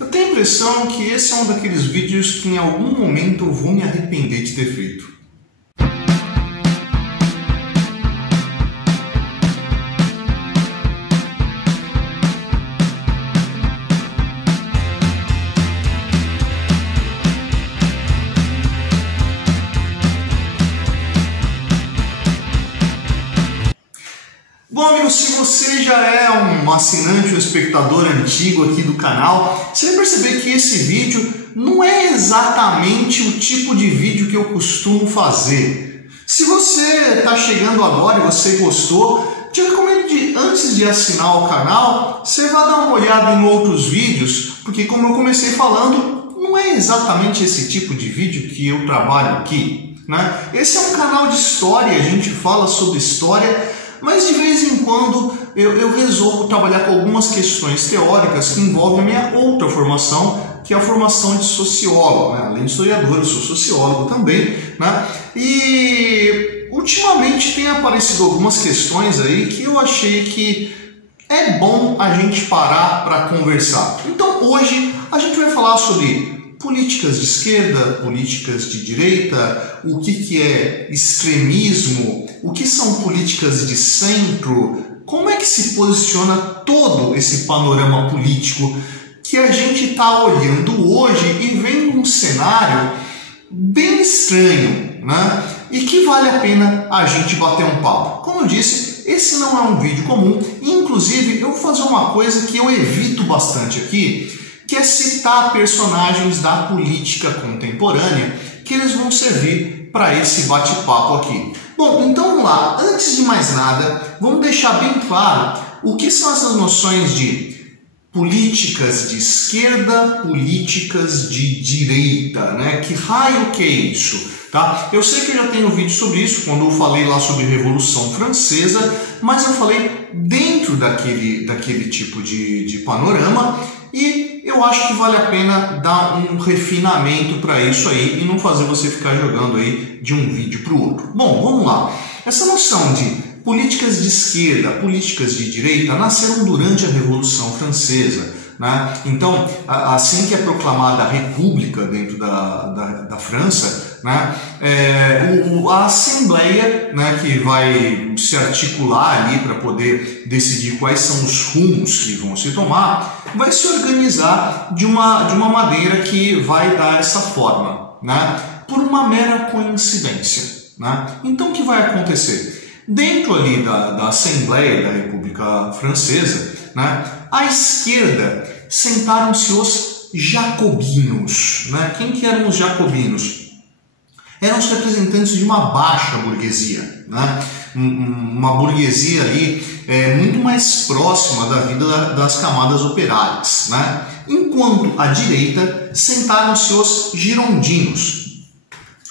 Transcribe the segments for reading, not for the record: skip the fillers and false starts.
Eu tenho a impressão que esse é um daqueles vídeos que em algum momento eu vou me arrepender de ter feito. Bom, amigo, se você já é um assinante ou espectador antigo aqui do canal, você vai perceber que esse vídeo não é exatamente o tipo de vídeo que eu costumo fazer. Se você está chegando agora e você gostou, te recomendo antes de assinar o canal, você vai dar uma olhada em outros vídeos, porque como eu comecei falando, não é exatamente esse tipo de vídeo que eu trabalho aqui, né? Esse é um canal de história, a gente fala sobre história, mas de vez em quando eu resolvo trabalhar com algumas questões teóricas que envolvem a minha outra formação, que é a formação de sociólogo, né? Além de historiador, eu sou sociólogo também, né? E ultimamente tem aparecido algumas questões aí que eu achei que é bom a gente parar para conversar. Então hoje a gente vai falar sobre políticas de esquerda, políticas de direita, o que é extremismo, o que são políticas de centro, como é que se posiciona todo esse panorama político que a gente está olhando hoje e vem um cenário bem estranho, né? E que vale a pena a gente bater um papo. Como eu disse, esse não é um vídeo comum, inclusive eu vou fazer uma coisa que eu evito bastante aqui, que é citar personagens da política contemporânea, que eles vão servir para esse bate-papo aqui. Bom, então vamos lá. Antes de mais nada, vamos deixar bem claro o que são essas noções de políticas de esquerda, políticas de direita, né? Que raio que é isso? Tá? Eu sei que eu já tenho um vídeo sobre isso, quando eu falei lá sobre a Revolução Francesa, mas eu falei dentro daquele tipo de panorama, e eu acho que vale a pena dar um refinamento para isso aí e não fazer você ficar jogando aí de um vídeo para o outro. Bom, vamos lá. Essa noção de políticas de esquerda, políticas de direita nasceram durante a Revolução Francesa, né? Então, assim que é proclamada a República dentro da França, né? A Assembleia, né, que vai se articular ali para poder decidir quais são os rumos que vão se tomar, vai se organizar de uma maneira que vai dar essa forma, né? Por uma mera coincidência, né? Então o que vai acontecer? Dentro ali da Assembleia da República Francesa, né, à esquerda sentaram-se os jacobinos, né? Quem que eram os jacobinos? Eram os representantes de uma baixa burguesia, né? Uma burguesia ali muito mais próxima da vida das camadas operárias, né? Enquanto à direita sentaram-se os girondinos.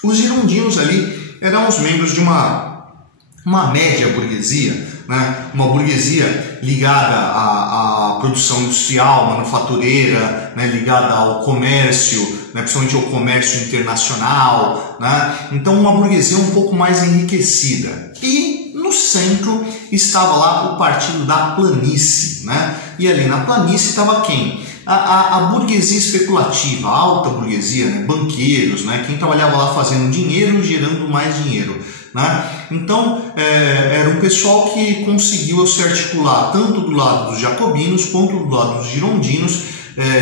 Os girondinos ali eram os membros de uma média burguesia, né? Uma burguesia ligada à produção industrial, manufatureira, né? Ligada ao comércio, né? Principalmente ao comércio internacional, né? Então uma burguesia um pouco mais enriquecida. E no centro estava lá o partido da planície, né? E ali na planície estava quem? A burguesia especulativa, a alta burguesia, né? Banqueiros, né? Quem trabalhava lá fazendo dinheiro, gerando mais dinheiro, né? Então era um pessoal que conseguiu se articular tanto do lado dos jacobinos quanto do lado dos girondinos,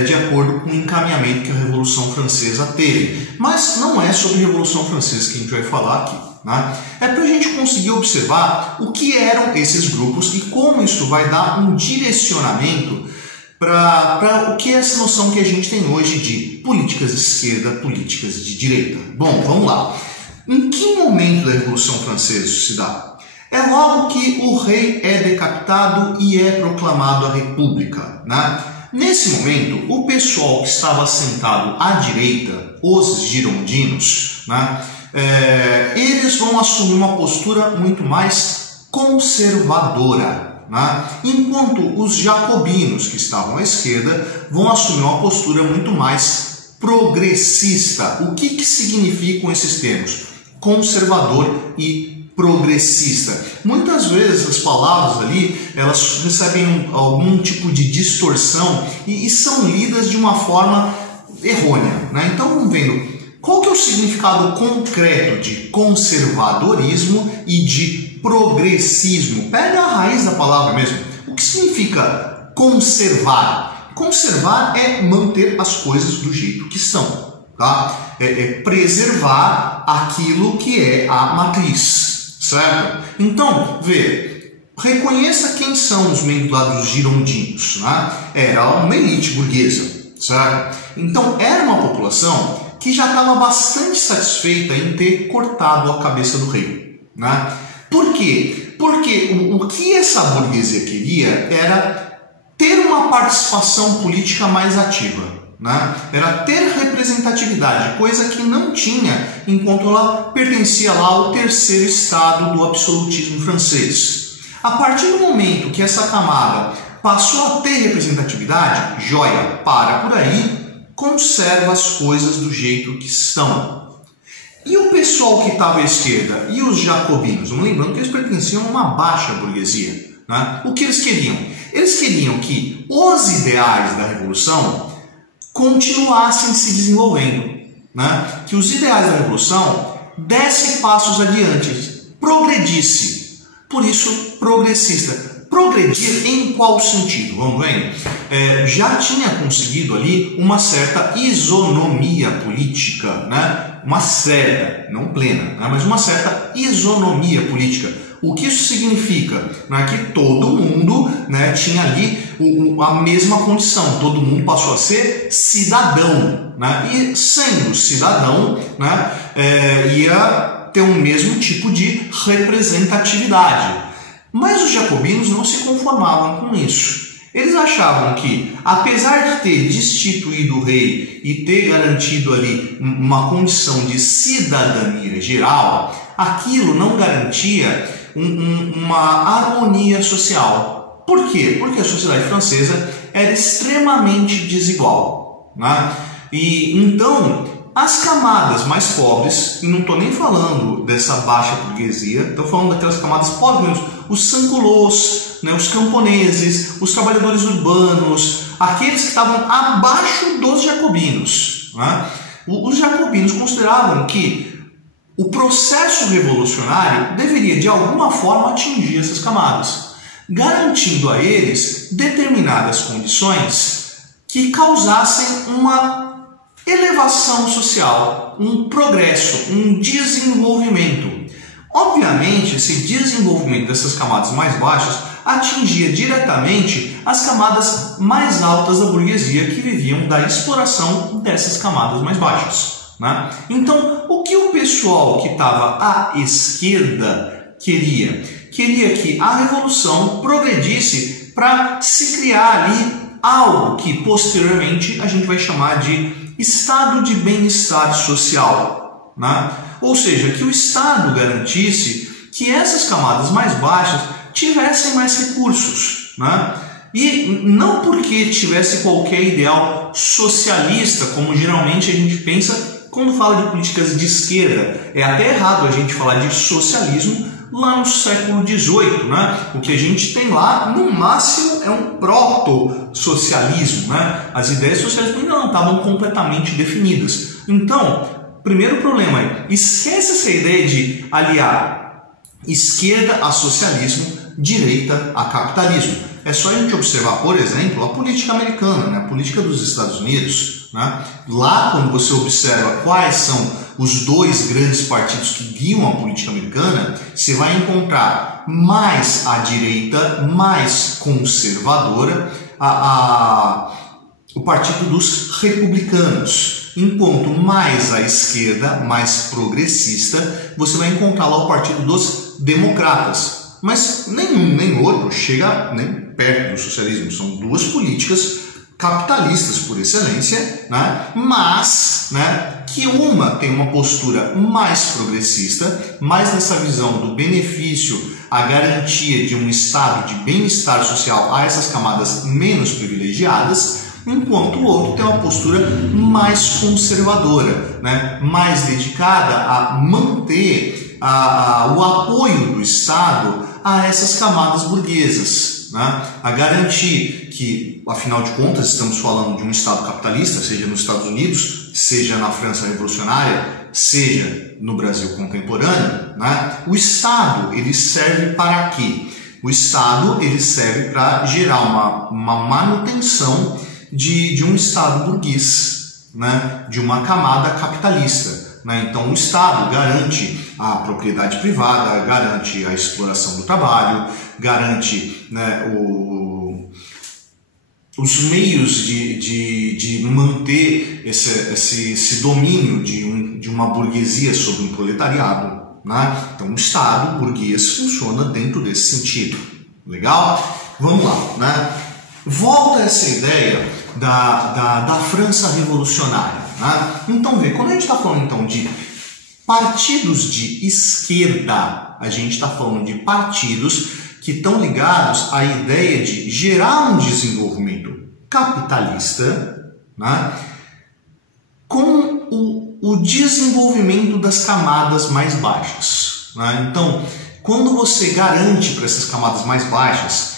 de acordo com o encaminhamento que a Revolução Francesa teve. Mas não é sobre a Revolução Francesa que a gente vai falar aqui, né? É para a gente conseguir observar o que eram esses grupos e como isso vai dar um direcionamento para o que é essa noção que a gente tem hoje de políticas de esquerda, políticas de direita. Bom, vamos lá. Em que momento da Revolução Francesa isso se dá? É logo que o rei é decapitado e é proclamado a República, né? Nesse momento, o pessoal que estava sentado à direita, os girondinos, né, eles vão assumir uma postura muito mais conservadora, né? Enquanto os jacobinos, que estavam à esquerda, vão assumir uma postura muito mais progressista. O que significam esses termos? Conservador e progressista. Muitas vezes as palavras ali, elas recebem algum tipo de distorção e são lidas de uma forma errônea, né? Então vamos vendo qual que é o significado concreto de conservadorismo e de progressismo. Pega a raiz da palavra mesmo. O que significa conservar? Conservar é manter as coisas do jeito que são, tá? É preservar aquilo que é a matriz, certo? Então, reconheça quem são os membros lá dos girondinos, né? Era uma elite burguesa, certo? Então, era uma população que já estava bastante satisfeita em ter cortado a cabeça do rei, né? Por quê? Porque o que essa burguesia queria era ter uma participação política mais ativa, né? Era ter representatividade, coisa que não tinha enquanto ela pertencia lá ao terceiro estado do absolutismo francês. A partir do momento que essa camada passou a ter representatividade, joia, para por aí, conserva as coisas do jeito que estão. E o pessoal que estava à esquerda e os jacobinos, lembrando que eles pertenciam a uma baixa burguesia, né? O que eles queriam? Eles queriam que os ideais da Revolução continuassem se desenvolvendo, né? Que os ideais da Revolução dessem passos adiante, progredisse. Por isso, progressista. Progredir em qual sentido? Vamos ver? Já tinha conseguido ali uma certa isonomia política, né? Uma certa, não plena, né? Mas uma certa isonomia política. O que isso significa? Né? Que todo mundo, né, tinha ali a mesma condição, todo mundo passou a ser cidadão, né? E sendo cidadão, né, ia ter o mesmo tipo de representatividade. Mas os jacobinos não se conformavam com isso. Eles achavam que, apesar de ter destituído o rei e ter garantido ali uma condição de cidadania geral, aquilo não garantia uma harmonia social. Por quê? Porque a sociedade francesa era extremamente desigual, né? E então as camadas mais pobres, e não estou nem falando dessa baixa burguesia, estou falando daquelas camadas pobres, os sans-culottes, né, os camponeses, os trabalhadores urbanos, aqueles que estavam abaixo dos jacobinos, né? Os jacobinos consideravam que o processo revolucionário deveria de alguma forma atingir essas camadas, garantindo a eles determinadas condições que causassem uma elevação social, um progresso, um desenvolvimento. Obviamente, esse desenvolvimento dessas camadas mais baixas atingia diretamente as camadas mais altas da burguesia que viviam da exploração dessas camadas mais baixas, né? Então, o que o pessoal que estava à esquerda queria? Queria que a revolução progredisse para se criar ali algo que posteriormente a gente vai chamar de estado de bem-estar social, né? Ou seja, que o Estado garantisse que essas camadas mais baixas tivessem mais recursos, né? E não porque tivesse qualquer ideal socialista, como geralmente a gente pensa quando fala de políticas de esquerda. É até errado a gente falar de socialismo lá no século XVIII, né? O que a gente tem lá, no máximo, é um proto-socialismo, né? As ideias socialistas ainda não estavam completamente definidas. Então, primeiro problema é, esquece essa ideia de aliar esquerda a socialismo, direita a capitalismo. É só a gente observar, por exemplo, a política americana, né? A política dos Estados Unidos, né? Lá, quando você observa quais são os dois grandes partidos que guiam a política americana, você vai encontrar mais à direita, mais conservadora, o partido dos republicanos. Enquanto mais à esquerda, mais progressista, você vai encontrar lá o partido dos democratas. Mas nenhum nem outro chega nem perto do socialismo. São duas políticas capitalistas por excelência, né? Mas, né, que uma tem uma postura mais progressista, mais nessa visão do benefício, a garantia de um estado de bem-estar social a essas camadas menos privilegiadas, enquanto o outro tem uma postura mais conservadora, né? Mais dedicada a manter o apoio do Estado a essas camadas burguesas, né? A garantir que, afinal de contas, estamos falando de um Estado capitalista, seja nos Estados Unidos, seja na França revolucionária, seja no Brasil contemporâneo, né? O Estado, ele serve para quê? O Estado, ele serve para gerar uma manutenção de um Estado burguês, né? De uma camada capitalista, né? Então, o Estado garante a propriedade privada, garante a exploração do trabalho, garante, né, os meios de manter esse domínio de uma burguesia sobre um proletariado, né? Então, o Estado burguês funciona dentro desse sentido. Legal? Vamos lá, né? Volta essa ideia da França revolucionária, né? Então, quando a gente está falando então de partidos de esquerda, a gente está falando de partidos que estão ligados à ideia de gerar um desenvolvimento capitalista, né, com o desenvolvimento das camadas mais baixas, né? Então, quando você garante para essas camadas mais baixas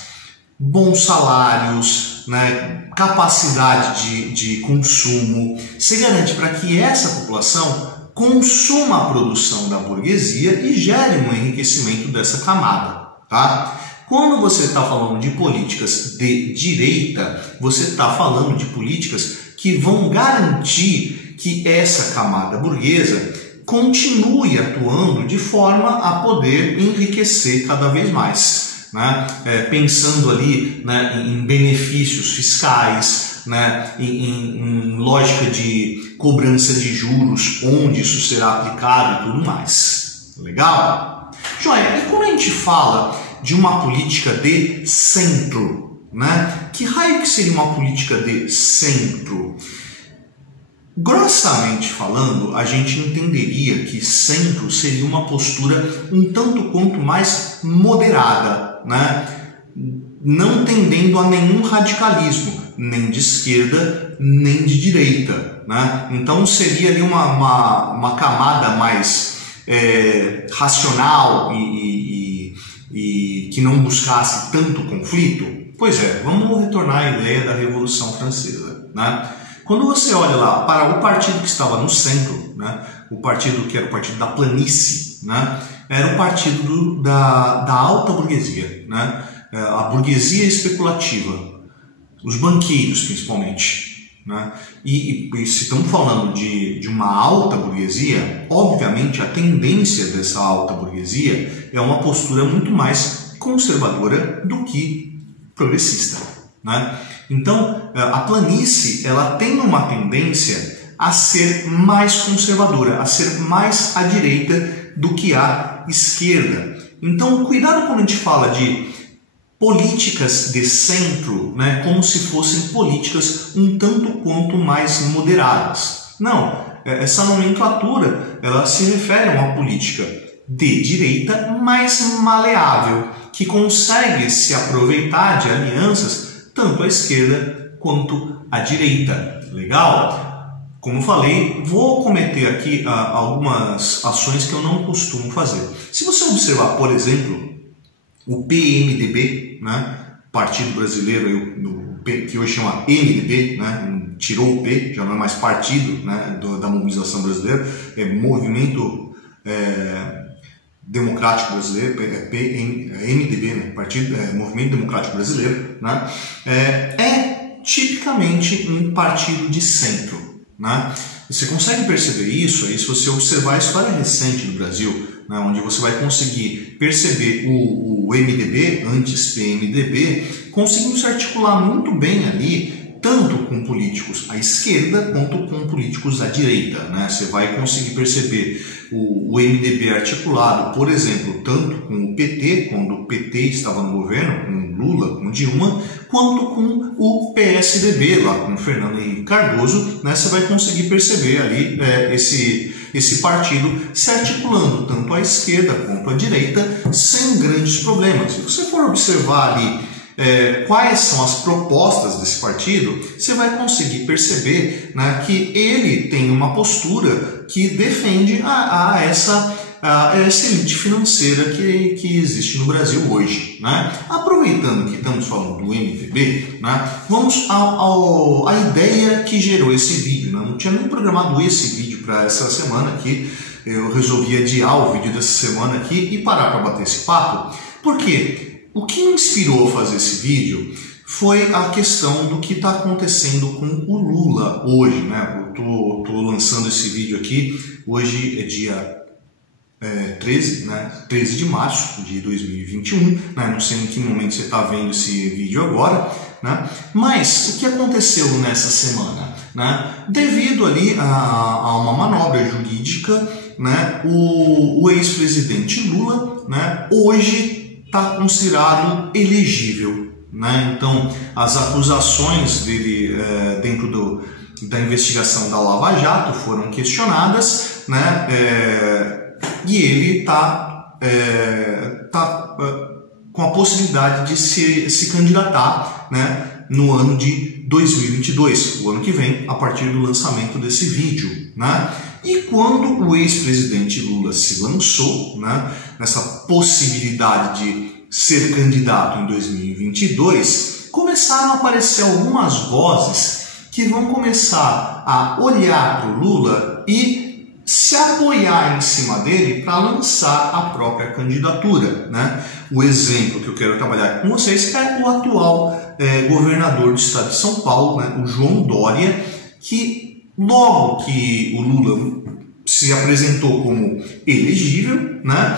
bons salários, né, capacidade de consumo, você garante para que essa população consuma a produção da burguesia e gere um enriquecimento dessa camada, tá? Quando você está falando de políticas de direita, você está falando de políticas que vão garantir que essa camada burguesa continue atuando de forma a poder enriquecer cada vez mais, né? Pensando ali, né, em benefícios fiscais, né, em lógica de cobrança de juros, onde isso será aplicado e tudo mais. Legal? Joia, e quando a gente fala de uma política de centro, né? Que raio que seria uma política de centro? Grossamente falando, a gente entenderia que centro seria uma postura um tanto quanto mais moderada, né? Não tendendo a nenhum radicalismo, nem de esquerda, nem de direita, né? Então seria ali uma camada mais racional e que não buscasse tanto conflito. Pois é, vamos retornar à ideia da Revolução Francesa, né? Quando você olha lá para o partido que estava no centro, né, o partido que era o partido da planície, né, era o partido da alta burguesia, né, a burguesia especulativa, os banqueiros principalmente, né, e se estamos falando de uma alta burguesia, obviamente a tendência dessa alta burguesia é uma postura muito mais conservadora do que progressista, né? Então, a planície, ela tem uma tendência a ser mais conservadora, a ser mais à direita do que à esquerda. Então, cuidado quando a gente fala de políticas de centro, né, como se fossem políticas um tanto quanto mais moderadas. Não, essa nomenclatura, ela se refere a uma política de direita mais maleável, que consegue se aproveitar de alianças tanto à esquerda quanto à direita. Legal? Como eu falei, vou cometer aqui algumas ações que eu não costumo fazer. Se você observar, por exemplo, o PMDB, né, Partido Brasileiro, que hoje chama MDB, né, tirou o P, já não é mais partido, né, da mobilização brasileira, é Movimento Democrático Brasileiro, MDB, né? Movimento Democrático Brasileiro, né? É tipicamente um partido de centro, né? Você consegue perceber isso aí se você observar a história recente do Brasil, né? Onde você vai conseguir perceber o MDB, antes PMDB, conseguindo se articular muito bem ali, tanto com políticos à esquerda quanto com políticos à direita, né? Você vai conseguir perceber o MDB articulado, por exemplo, tanto com o PT, quando o PT estava no governo, com Lula, com Dilma, quanto com o PSDB, lá com Fernando Henrique Cardoso, né? Você vai conseguir perceber ali esse partido se articulando tanto à esquerda quanto à direita, sem grandes problemas. Se você for observar ali quais são as propostas desse partido, você vai conseguir perceber, né, que ele tem uma postura que defende essa essa elite financeira que existe no Brasil hoje, né? Aproveitando que estamos falando do MDB, né? Vamos à ideia que gerou esse vídeo, né? Não tinha nem programado esse vídeo para essa semana aqui, eu resolvi adiar o vídeo dessa semana aqui e parar para bater esse papo, porque o que me inspirou a fazer esse vídeo foi a questão do que está acontecendo com o Lula hoje, né? Eu tô lançando esse vídeo aqui, hoje é dia 13, né? 13 de março de 2021, né? Não sei em que momento você está vendo esse vídeo agora, né? Mas o que aconteceu nessa semana, né? Devido ali a uma manobra jurídica, né? O ex-presidente Lula, né? Hoje está considerado elegível, né? Então as acusações dele dentro da investigação da Lava Jato foram questionadas, né? E ele está com a possibilidade de se candidatar, né, no ano de 2022, o ano que vem, a partir do lançamento desse vídeo, né? E quando o ex-presidente Lula se lançou, né, nessa possibilidade de ser candidato em 2022, começaram a aparecer algumas vozes que vão começar a olhar para o Lula e se apoiar em cima dele para lançar a própria candidatura, né? O exemplo que eu quero trabalhar com vocês é o atual governador do estado de São Paulo, né, o João Dória, que logo que o Lula se apresentou como elegível, né,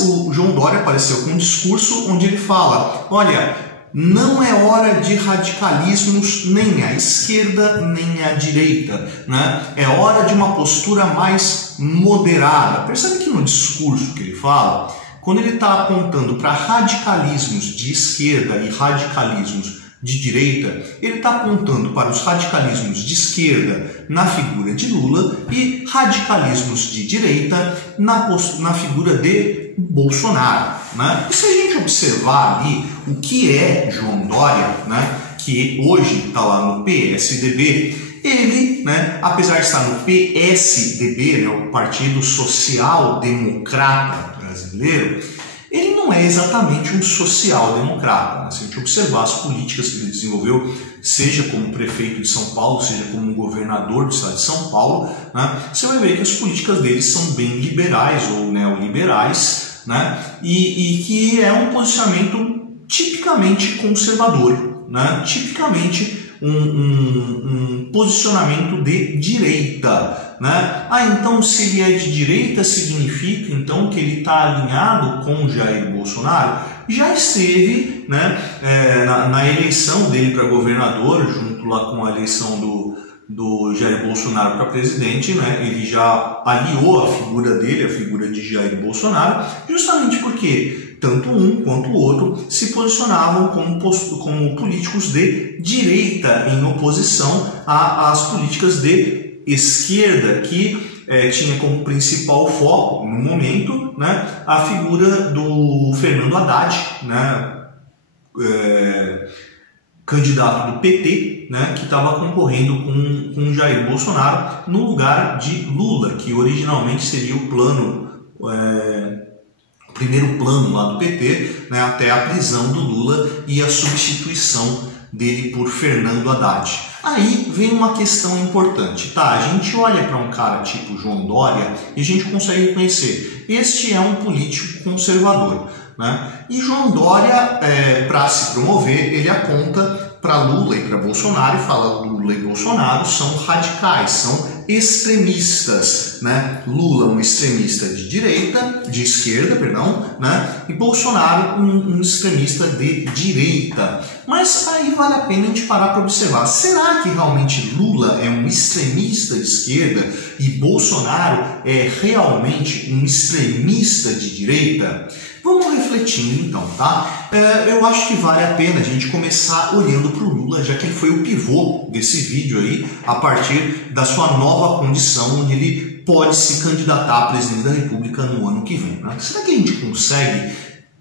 o João Dória apareceu com um discurso onde ele fala: olha, não é hora de radicalismos nem à esquerda nem à direita, né? É hora de uma postura mais moderada. Percebe que no discurso que ele fala, quando ele está apontando para radicalismos de esquerda e radicalismos de direita, ele está apontando para os radicalismos de esquerda na figura de Lula e radicalismos de direita na figura de Bolsonaro, né? E se a gente observar ali o que é João Dória, né, que hoje está lá no PSDB, ele, né, apesar de estar no PSDB, né, o Partido Social Democrata Brasileiro, ele não é exatamente um social-democrata, né? Se a gente observar as políticas que ele desenvolveu, seja como prefeito de São Paulo, seja como governador do estado de São Paulo, né, você vai ver que as políticas dele são bem liberais ou neoliberais, né, e que é um posicionamento tipicamente conservador, né, tipicamente um posicionamento de direita, né? Então, se ele é de direita, significa então que ele está alinhado com Jair Bolsonaro? Já esteve, né, na eleição dele para governador, junto lá com a eleição do Jair Bolsonaro para presidente, né? Ele já aliou a figura dele, a figura de Jair Bolsonaro, justamente porque tanto um quanto o outro se posicionavam como políticos de direita em oposição às políticas de esquerda, que tinha como principal foco, no momento, né, a figura do Fernando Haddad, né, candidato do PT, né, que estava concorrendo com Jair Bolsonaro no lugar de Lula, que originalmente seria o plano, o primeiro plano lá do PT, né, até a prisão do Lula e a substituição dele por Fernando Haddad. Aí vem uma questão importante, tá? A gente olha para um cara tipo João Dória e a gente consegue reconhecer, este é um político conservador, né? E João Dória, para se promover, ele aponta para Lula e para Bolsonaro e fala: Lula e Bolsonaro são radicais, são extremistas, né? Lula um extremista de esquerda, né? E Bolsonaro um extremista de direita. Mas aí vale a pena a gente parar para observar, será que realmente Lula é um extremista de esquerda e Bolsonaro é realmente um extremista de direita? Vamos refletindo então, tá? Eu acho que vale a pena a gente começar olhando para o Lula, já que ele foi o pivô desse vídeo aí, a partir da sua nova condição, onde ele pode se candidatar a presidente da República no ano que vem, né? Será que a gente consegue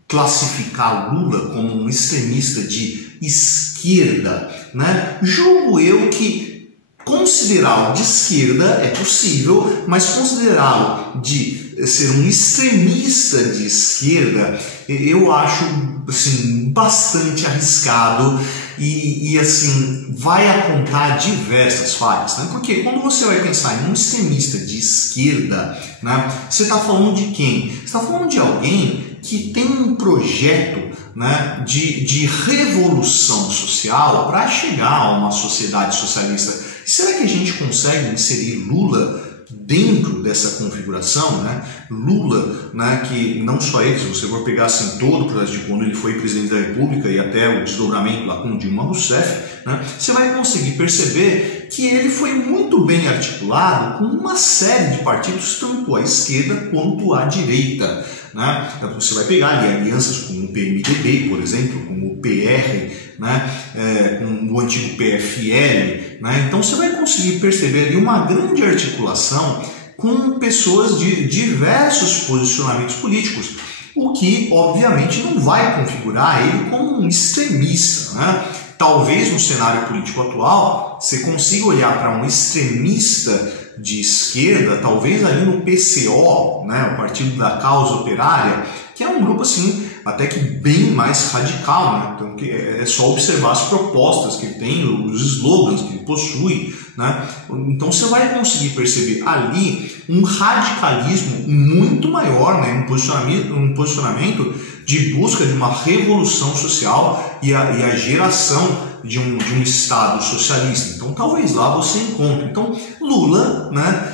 classificar Lula como um extremista de esquerda, né? Julgo eu que com considerá-lo de esquerda é possível, mas considerá-lo de ser um extremista de esquerda, eu acho assim, bastante arriscado e assim, vai apontar diversas falhas, né? Porque quando você vai pensar em um extremista de esquerda, né, você está falando de quem? Você está falando de alguém que tem um projeto, né, de revolução social para chegar a uma sociedade socialista. Será que a gente consegue inserir Lula dentro dessa configuração, né? Lula, né, que não só ele, se você for pegar assim todo o processo de quando ele foi presidente da República e até o desdobramento lá com Dilma Rousseff, né, você vai conseguir perceber que ele foi muito bem articulado com uma série de partidos, tanto à esquerda quanto à direita, né? Você vai pegar ali alianças com o PMDB, por exemplo, com o PR, né, com o antigo PFL, né? Então você vai conseguir perceber ali uma grande articulação com pessoas de diversos posicionamentos políticos, o que obviamente não vai configurar ele como um extremista, né? Talvez no cenário político atual você consiga olhar para um extremista de esquerda, talvez ali no PCO, né, o Partido da Causa Operária, que é um grupo assim até que bem mais radical, né? Então que é só observar as propostas que ele tem, os slogans que ele possui, né? Então você vai conseguir perceber ali um radicalismo muito maior, né? Um posicionamento de busca de uma revolução social e a geração de um Estado socialista. Então talvez lá você encontre. Então Lula, né,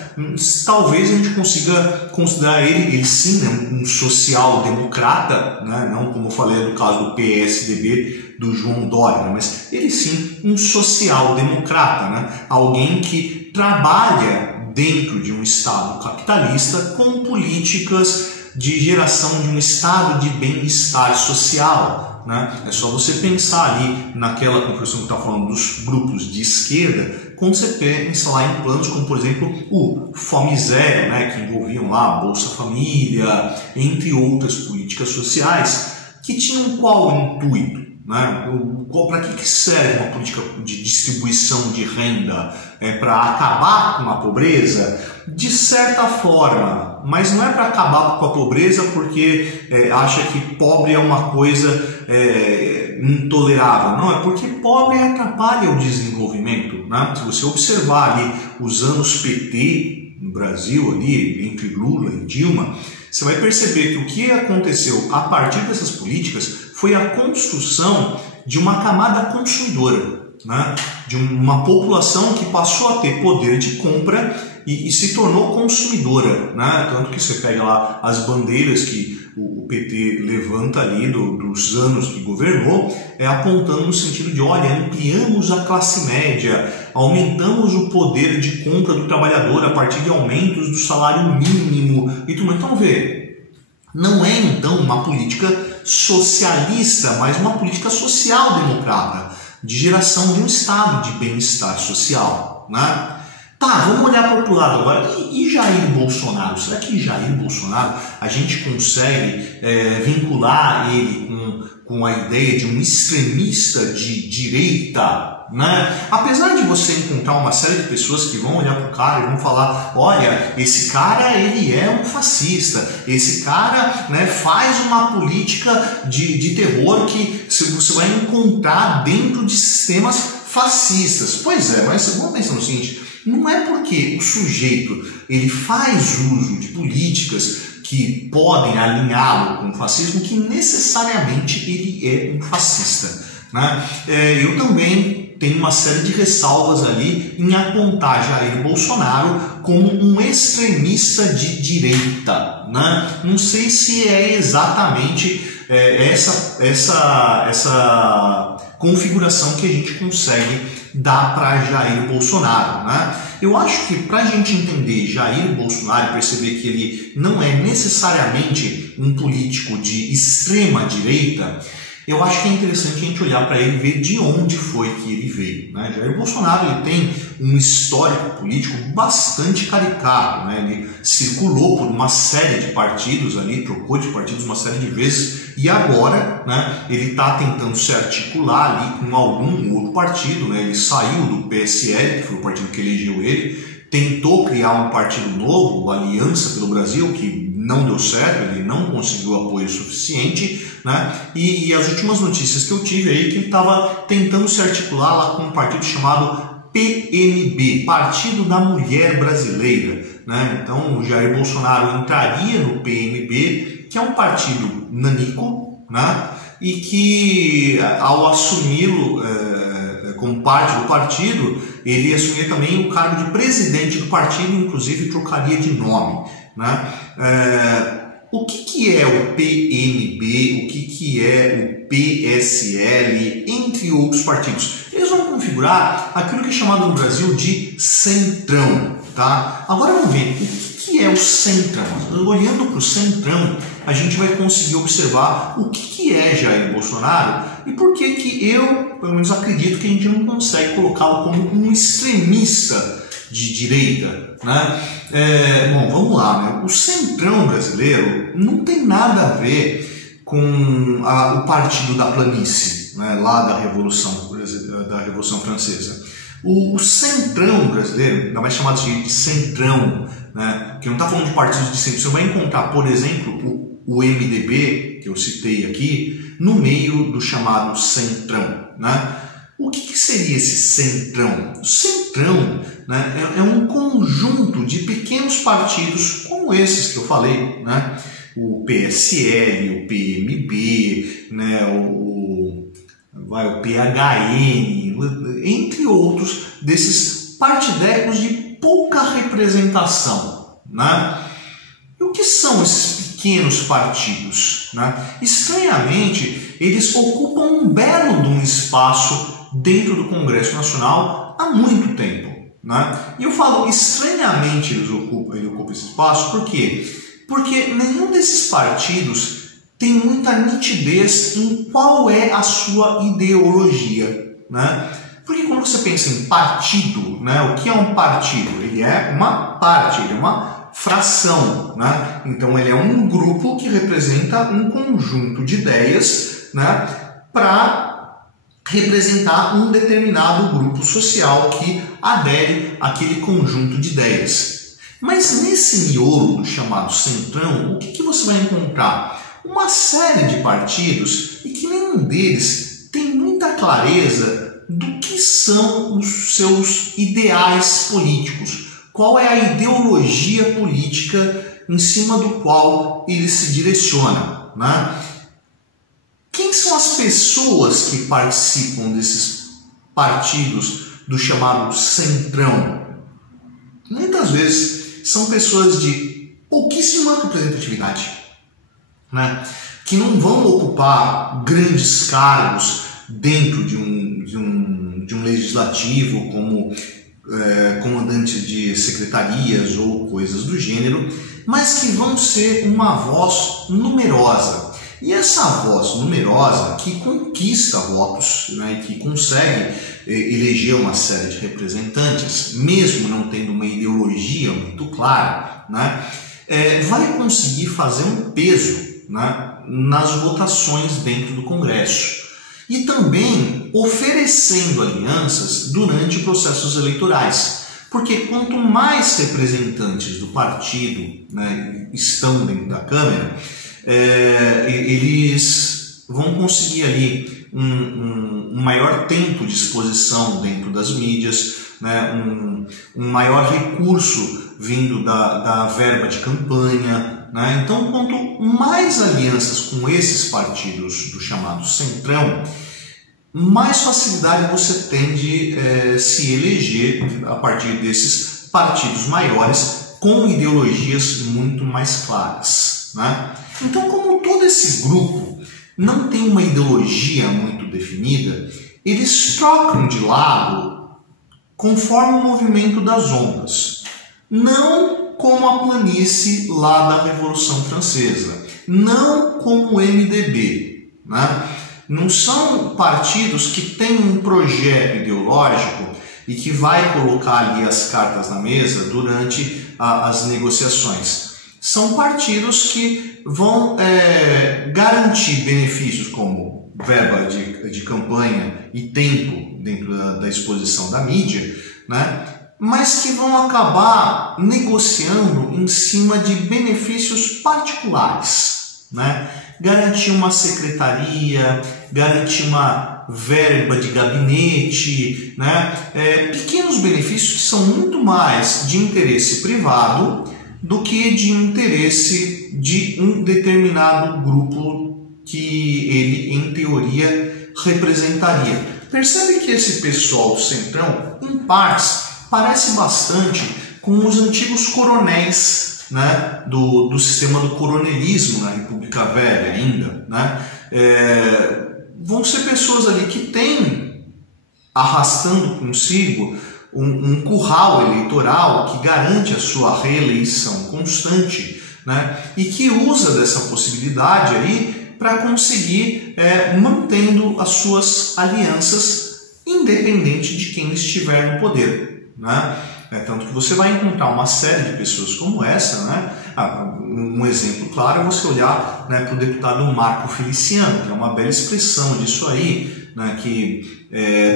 talvez a gente consiga considerar ele sim, né, um social-democrata, né, não como eu falei no caso do PSDB do João Dória, né, mas ele sim um social-democrata, né, alguém que trabalha dentro de um Estado capitalista com políticas de geração de um estado de bem-estar social, né? É só você pensar ali naquela configuração que está falando dos grupos de esquerda, quando você pensa lá em planos como, por exemplo, o Fome Zero, né, que envolviam lá a Bolsa Família, entre outras políticas sociais, que tinham qual intuito? Né? Para que serve uma política de distribuição de renda? É para acabar com a pobreza? De certa forma, mas não é para acabar com a pobreza porque acha que pobre é uma coisa intolerável. Não, é porque pobre atrapalha o desenvolvimento. Né? Se você observar ali os anos PT no Brasil, ali, entre Lula e Dilma, você vai perceber que o que aconteceu a partir dessas políticas foi a construção de uma camada consumidora, né? De uma população que passou a ter poder de compra e se tornou consumidora, né? Tanto que você pega lá as bandeiras que o PT levanta ali dos anos que governou, apontando no sentido de, olha, ampliamos a classe média, aumentamos o poder de compra do trabalhador a partir de aumentos do salário mínimo e tudo mais. Então, vê, não é então uma política socialista, mas uma política social-democrata, de geração de um estado de bem-estar social, né? Tá, vamos olhar para o outro lado agora. E Jair Bolsonaro? Será que Jair Bolsonaro a gente consegue vincular ele com a ideia de um extremista de direita? Né? Apesar de você encontrar uma série de pessoas que vão olhar para o cara e vão falar, olha, esse cara ele é um fascista, esse cara, né, faz uma política de terror que você vai encontrar dentro de sistemas fascistas. Pois é, mas vamos pensar no seguinte, não é porque o sujeito ele faz uso de políticas que podem alinhá-lo com o fascismo que necessariamente ele é um fascista, né? Eu também tenho uma série de ressalvas ali em apontar Jair Bolsonaro como um extremista de direita, né? Não sei se é exatamente essa configuração que a gente consegue dar para Jair Bolsonaro, né? Eu acho que para a gente entender Jair Bolsonaro e perceber que ele não é necessariamente um político de extrema direita, Eu acho que é interessante a gente olhar para ele e ver de onde foi que ele veio, né? Jair Bolsonaro ele tem um histórico político bastante caricato, né? Ele circulou por uma série de partidos ali, trocou de partidos uma série de vezes e agora, né, ele está tentando se articular ali com algum outro partido, né? Ele saiu do PSL, que foi o partido que elegeu ele, tentou criar um partido novo, a Aliança pelo Brasil, que não deu certo, ele não conseguiu apoio suficiente, né? E as últimas notícias que eu tive aí que ele estava tentando se articular lá com um partido chamado PMB, Partido da Mulher Brasileira, né? Então o Jair Bolsonaro entraria no PMB, que é um partido nanico, né? E que ao assumi-lo como parte do partido, ele assumia também o cargo de presidente do partido, inclusive trocaria de nome, né? O que é o PMB, o que é o PSL, entre outros partidos? Eles vão configurar aquilo que é chamado no Brasil de centrão, tá? Agora vamos ver o que é o centrão. Olhando para o centrão, a gente vai conseguir observar o que é Jair Bolsonaro e por que eu, pelo menos, acredito que a gente não consegue colocá-lo como um extremista de direita, né? Bom, vamos lá, né? O centrão brasileiro não tem nada a ver com o partido da planície, né? Lá da Revolução Francesa. O centrão brasileiro, ainda mais chamado de centrão, né? Que não está falando de partidos de centro. Você vai encontrar, por exemplo, o MDB, que eu citei aqui, no meio do chamado centrão, né? O que seria esse centrão? O centrão, né, é um conjunto de pequenos partidos como esses que eu falei, né? O PSL, o PMB, né, o PHN, entre outros desses partidecos de pouca representação, né? E o que são esses pequenos partidos, né? Estranhamente, eles ocupam um belo de um espaço dentro do Congresso Nacional há muito tempo, né? E eu falo estranhamente eles ocupam esse espaço, por quê? Porque nenhum desses partidos tem muita nitidez em qual é a sua ideologia, né? Porque quando você pensa em partido, né, o que é um partido? Ele é uma parte, ele é uma fração, né? Então ele é um grupo que representa um conjunto de ideias, né, para representar um determinado grupo social que adere àquele conjunto de ideias. Mas nesse miolo do chamado centrão, o que você vai encontrar? Uma série de partidos e que nenhum deles tem muita clareza do que são os seus ideais políticos, qual é a ideologia política em cima do qual ele se direciona, né? Quem são as pessoas que participam desses partidos do chamado centrão? Muitas vezes são pessoas de pouquíssima representatividade, né? Que não vão ocupar grandes cargos dentro de um legislativo como comandante de secretarias ou coisas do gênero, mas que vão ser uma voz numerosa. E essa voz numerosa que conquista votos, né, e que consegue eleger uma série de representantes, mesmo não tendo uma ideologia muito clara, né, vai conseguir fazer um peso, né, nas votações dentro do Congresso. E também oferecendo alianças durante processos eleitorais. Porque quanto mais representantes do partido, né, estão dentro da Câmara, eles vão conseguir ali um maior tempo de exposição dentro das mídias, né, um maior recurso vindo da verba de campanha, né? Então, quanto mais alianças com esses partidos do chamado centrão, mais facilidade você tem de se eleger a partir desses partidos maiores com ideologias muito mais claras, né? Então, como todo esse grupo não tem uma ideologia muito definida, eles trocam de lado conforme o movimento das ondas. Não como a planície lá da Revolução Francesa, não como o MDB, né? não são partidos que têm um projeto ideológico e que vai colocar ali as cartas na mesa durante as negociações. São partidos que vão garantir benefícios como verba de campanha e tempo dentro da exposição da mídia, né? Mas que vão acabar negociando em cima de benefícios particulares, né? Garantir uma secretaria, garantir uma verba de gabinete, né? Pequenos benefícios que são muito mais de interesse privado do que de interesse de um determinado grupo que ele, em teoria, representaria. Percebe que esse pessoal do Centrão, em partes, parece bastante com os antigos coronéis, né, do sistema do coronelismo na República Velha ainda, né? Vão ser pessoas ali que têm arrastando consigo um curral eleitoral que garante a sua reeleição constante, né? E que usa dessa possibilidade aí para conseguir mantendo as suas alianças independente de quem estiver no poder, né? Tanto que você vai encontrar uma série de pessoas como essa, né? Um exemplo claro é você olhar, né, para o deputado Marco Feliciano, que é uma bela expressão disso aí, né, que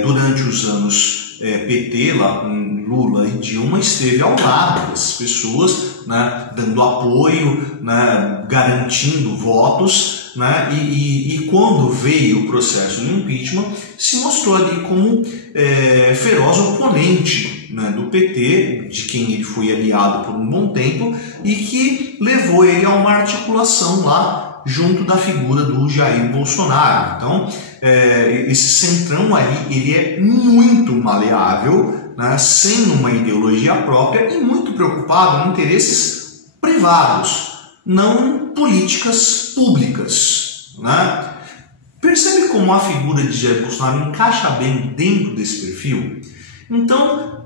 durante os anos PT, lá com Lula e Dilma, esteve ao lado dessas pessoas, né, dando apoio, né, garantindo votos, né, e quando veio o processo do impeachment, se mostrou ali como feroz oponente, né, do PT, de quem ele foi aliado por um bom tempo, e que levou ele a uma articulação lá junto da figura do Jair Bolsonaro. Então, esse centrão ali, ele é muito maleável, né, sem uma ideologia própria e muito preocupado em interesses privados, não políticas públicas, né? Percebe como a figura de Jair Bolsonaro encaixa bem dentro desse perfil? Então,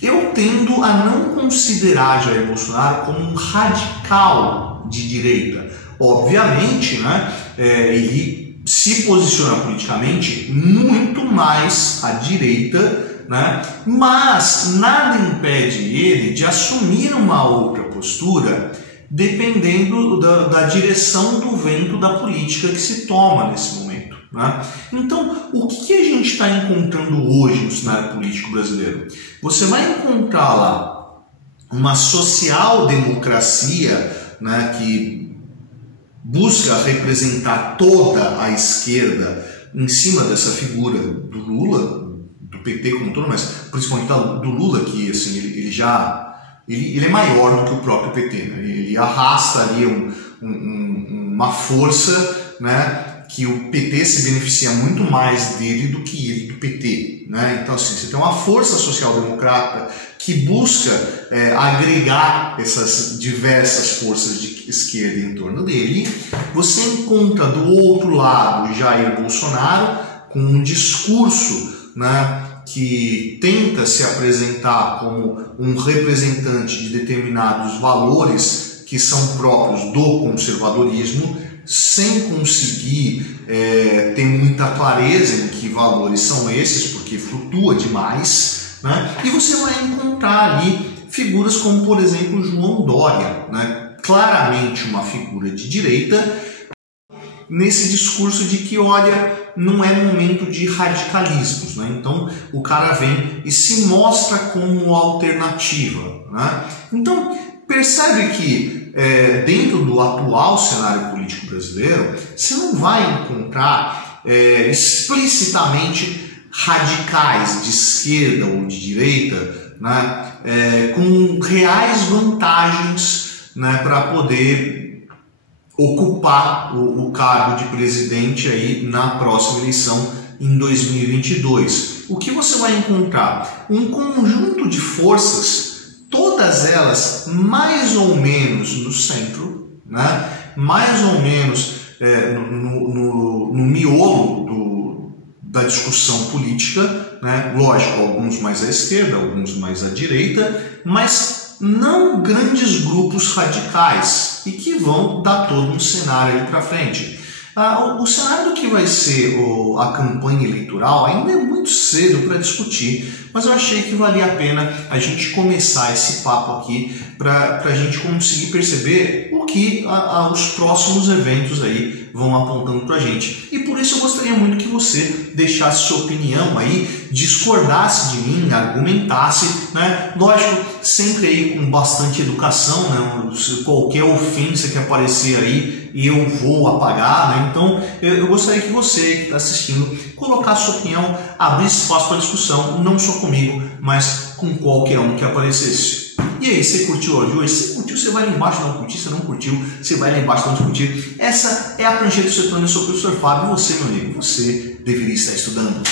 eu tendo a não considerar Jair Bolsonaro como um radical de direita. Obviamente, né, ele se posiciona politicamente muito mais à direita, né, mas nada impede ele de assumir uma outra postura dependendo da direção do vento da política que se toma nesse momento, né? Então, o que a gente está encontrando hoje no cenário político brasileiro? Você vai encontrar lá uma social-democracia, né, que busca representar toda a esquerda em cima dessa figura do Lula, do PT como todo, mas principalmente do Lula, que assim, ele é maior do que o próprio PT, né? Ele arrasta ali uma força, né, que o PT se beneficia muito mais dele do que ele do PT, né? Então assim, você tem uma força social-democrata que busca agregar essas diversas forças de esquerda em torno dele. Você encontra do outro lado Jair Bolsonaro com um discurso, né, que tenta se apresentar como um representante de determinados valores que são próprios do conservadorismo, sem conseguir ter muita clareza em que valores são esses, porque flutua demais, né? E você vai encontrar ali figuras como, por exemplo, João Dória, né? Claramente uma figura de direita, nesse discurso de que, olha, não é momento de radicalismos, né? Então o cara vem e se mostra como alternativa, né? Então percebe que dentro do atual cenário político brasileiro você não vai encontrar explicitamente radicais de esquerda ou de direita, né, com reais vantagens, né, para poder ocupar o cargo de presidente aí na próxima eleição em 2022. O que você vai encontrar? Um conjunto de forças, todas elas mais ou menos no centro, né? Mais ou menos no miolo da discussão política, né? Lógico, alguns mais à esquerda, alguns mais à direita, mas não grandes grupos radicais e que vão dar todo um cenário aí para frente. O cenário do que vai ser a campanha eleitoral ainda é muito cedo para discutir, mas eu achei que valia a pena a gente começar esse papo aqui para a gente conseguir perceber o que os próximos eventos aí vão apontando para a gente. E por isso eu gostaria muito que você deixasse sua opinião aí, discordasse de mim, argumentasse, né? Lógico, sempre aí com bastante educação, né? Qualquer ofensa que aparecer aí eu vou apagar, né? Então eu gostaria que você que está assistindo colocasse sua opinião, abrisse espaço para discussão, não só comigo, mas com qualquer um que aparecesse. E aí, você curtiu o áudio hoje? Se curtiu, você vai lá embaixo dar um curtir. Se não curtiu, você vai lá embaixo dar um curtir. Essa é a Prancheta do Setor. Eu sou o professor Fábio. E você, meu amigo, você deveria estar estudando.